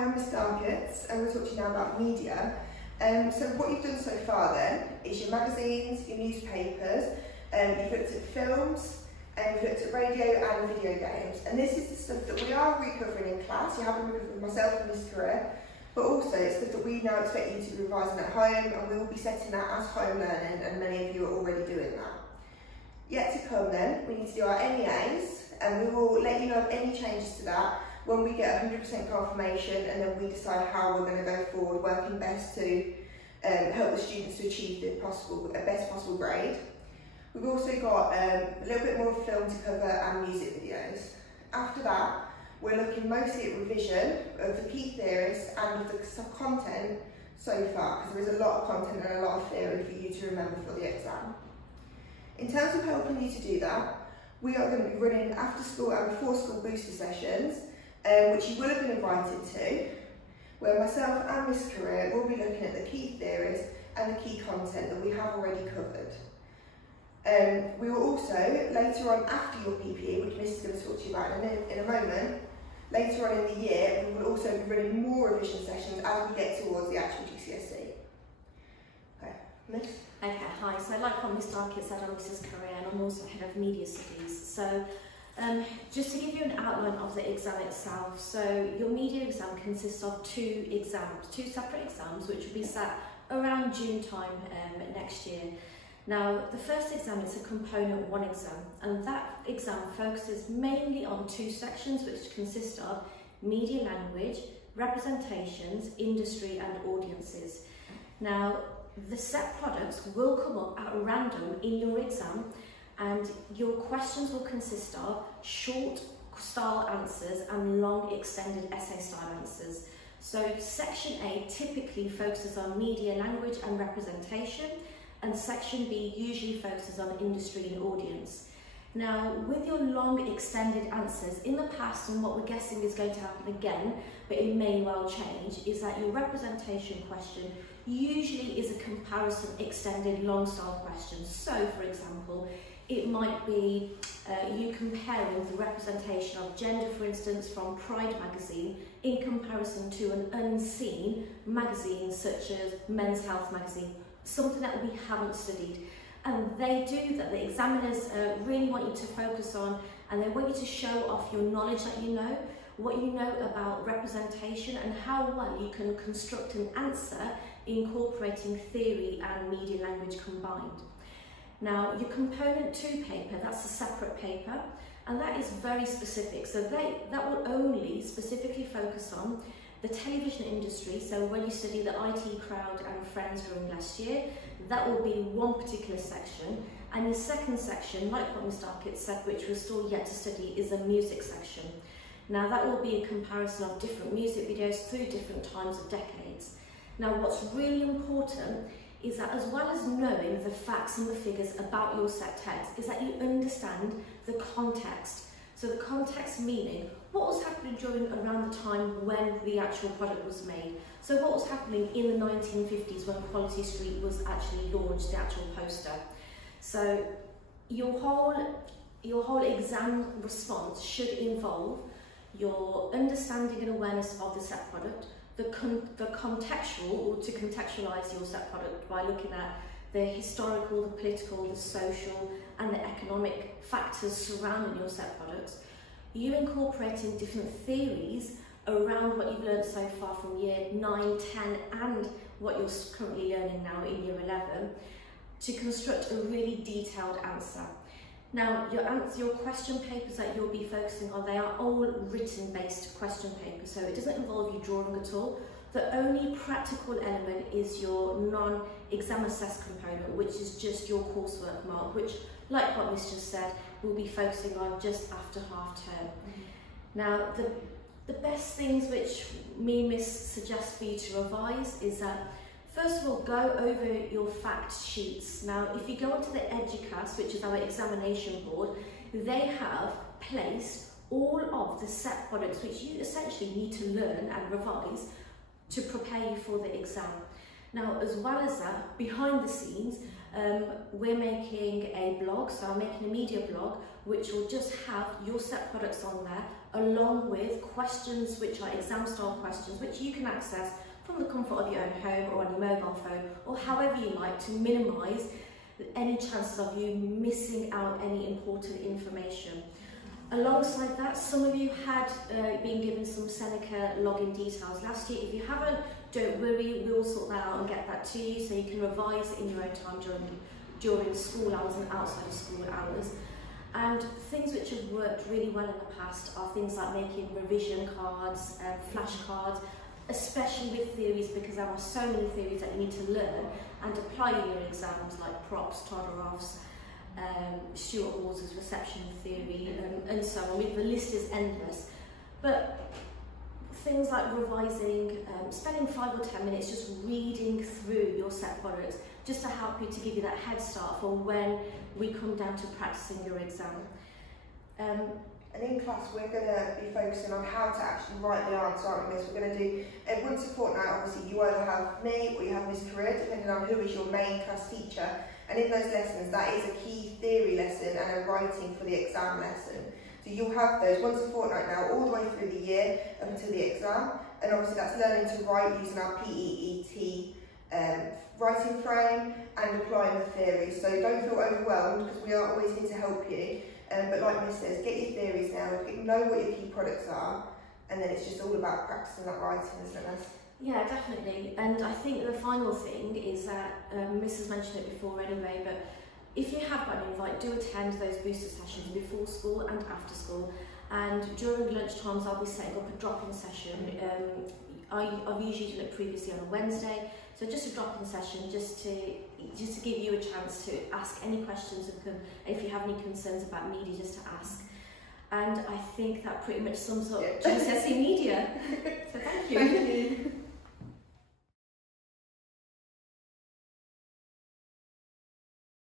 Hi, I'm Miss Darkets, and we'll talk to you now about media. So what you've done so far then is your magazines, your newspapers, you've looked at films, and you've looked at radio and video games. And this is the stuff that we are recovering in class. You have been recovering with myself and Miss Career, but also it's stuff that we now expect you to be revising at home, and we will be setting that as home learning, and many of you are already doing that. Yet to come then, we need to do our MEAs, and we will let you know of any changes to that when we get 100% confirmation, and then we decide how we're going to go forward, working best to help the students to achieve the best possible grade. We've also got a little bit more film to cover and music videos. After that, we're looking mostly at revision of the key theories and of the content so far, because there is a lot of content and a lot of theory for you to remember for the exam. In terms of helping you to do that, we are going to be running after school and before school booster sessions, which you will have been invited to, where myself and Miss Career will be looking at the key theories and the key content that we have already covered. We will also, later on after your PPE, which Miss is going to talk to you about in a moment, later on in the year, we will also be running more revision sessions as we get towards the actual GCSE. Okay, Miss? Okay, hi. So like what Miss Darkett said, I'm Mrs. Career and I'm also Head of Media Studies. So just to give you an outline of the exam itself, so your media exam consists of two separate exams, which will be sat around June time next year. Now, the first exam is a component 1 exam, and that exam focuses mainly on 2 sections, which consist of media language, representations, industry and audiences. Now, the set products will come up at random in your exam, and your questions will consist of short style answers and long extended essay style answers. So section A typically focuses on media language and representation, and section B usually focuses on industry and audience. Now, with your long extended answers, in the past, and what we're guessing is going to happen again, but it may well change, is that your representation question usually is a comparison extended long style question. So, for example, it might be you comparing the representation of gender, for instance, from Pride magazine in comparison to an unseen magazine such as Men's Health magazine, something that we haven't studied. And they do that, the examiners really want you to focus on, and they want you to show off your knowledge that you know, what you know about representation and how well you can construct an answer incorporating theory and media language combined. Now, your component 2 paper, that's a separate paper, and that is very specific. So that will only specifically focus on the television industry. So when you study the IT Crowd and Friends during last year, that will be one particular section. And your second section, like what Ms. Darkett said, which we're still yet to study, is the music section. Now, that will be a comparison of different music videos through different times of decades. Now, what's really important is that, as well as knowing the facts and the figures about your set text, is that you understand the context. So the context meaning what was happening around the time when the actual product was made. So what was happening in the 1950s when Quality Street was actually launched, the actual poster. So your whole exam response should involve your understanding and awareness of the set product, the contextual, or to contextualise your set product by looking at the historical, the political, the social and the economic factors surrounding your set products. You incorporating different theories around what you've learned so far from year 9, 10 and what you're currently learning now in year 11 to construct a really detailed answer. Now, your question papers that you'll be focusing on, they are all written based question papers, so it doesn't involve you drawing at all. The only practical element is your non-exam assessed component, which is just your coursework mark, which, like what Miss just said, we'll be focusing on just after half term. Now, the best things which me and Miss suggest for you to revise is that, first of all, go over your fact sheets. Now, if you go onto the EDUCAS, which is our examination board, they have placed all of the set products which you essentially need to learn and revise to prepare you for the exam. Now, as well as that, behind the scenes, we're making a blog, so I'm making a media blog which will just have your set products on there, along with questions which are exam style questions, which you can access from the comfort of your own home or on your mobile phone, or however you like, to minimise any chances of you missing out any important information. Alongside that, some of you had been given some Seneca login details last year. If you haven't, don't worry, we'll sort that out and get that to you so you can revise in your own time during school hours and outside of school hours. And things which have worked really well in the past are things like making revision cards, flashcards, especially with theories, because there are so many theories that you need to learn and apply in your exams, like Props, Todoroff's, Stuart Hall's reception theory, and so on. The list is endless. But things like revising, spending 5 or 10 minutes just reading through your set products, just to help you, to give you that head start for when we come down to practicing your exam. And in class, we're going to be focusing on how to actually write the answer, aren't we, Miss? We're going to do, once a fortnight, obviously, you either have me or you have Miss Career, depending on who is your main class teacher. And in those lessons, that is a key theory lesson and a writing for the exam lesson. So you'll have those once a fortnight now, all the way through the year up until the exam. And obviously, that's learning to write using our PEET writing frame and applying the theory. So don't feel overwhelmed, because we are always here to help you. But like Miss says, get your theories now, know what your key products are, and then it's just all about practicing that writing, isn't it? Yeah, definitely. And I think the final thing is that, Miss has mentioned it before anyway, but if you have got an invite, do attend those booster sessions before school and after school. And during lunch times, I'll be setting up a drop-in session. I've usually done it previously on a Wednesday, so just a drop-in session, just to give you a chance to ask any questions, and if you have any concerns about media, just to ask. And I think that pretty much sums up GCSE Media. So thank you. Thank you.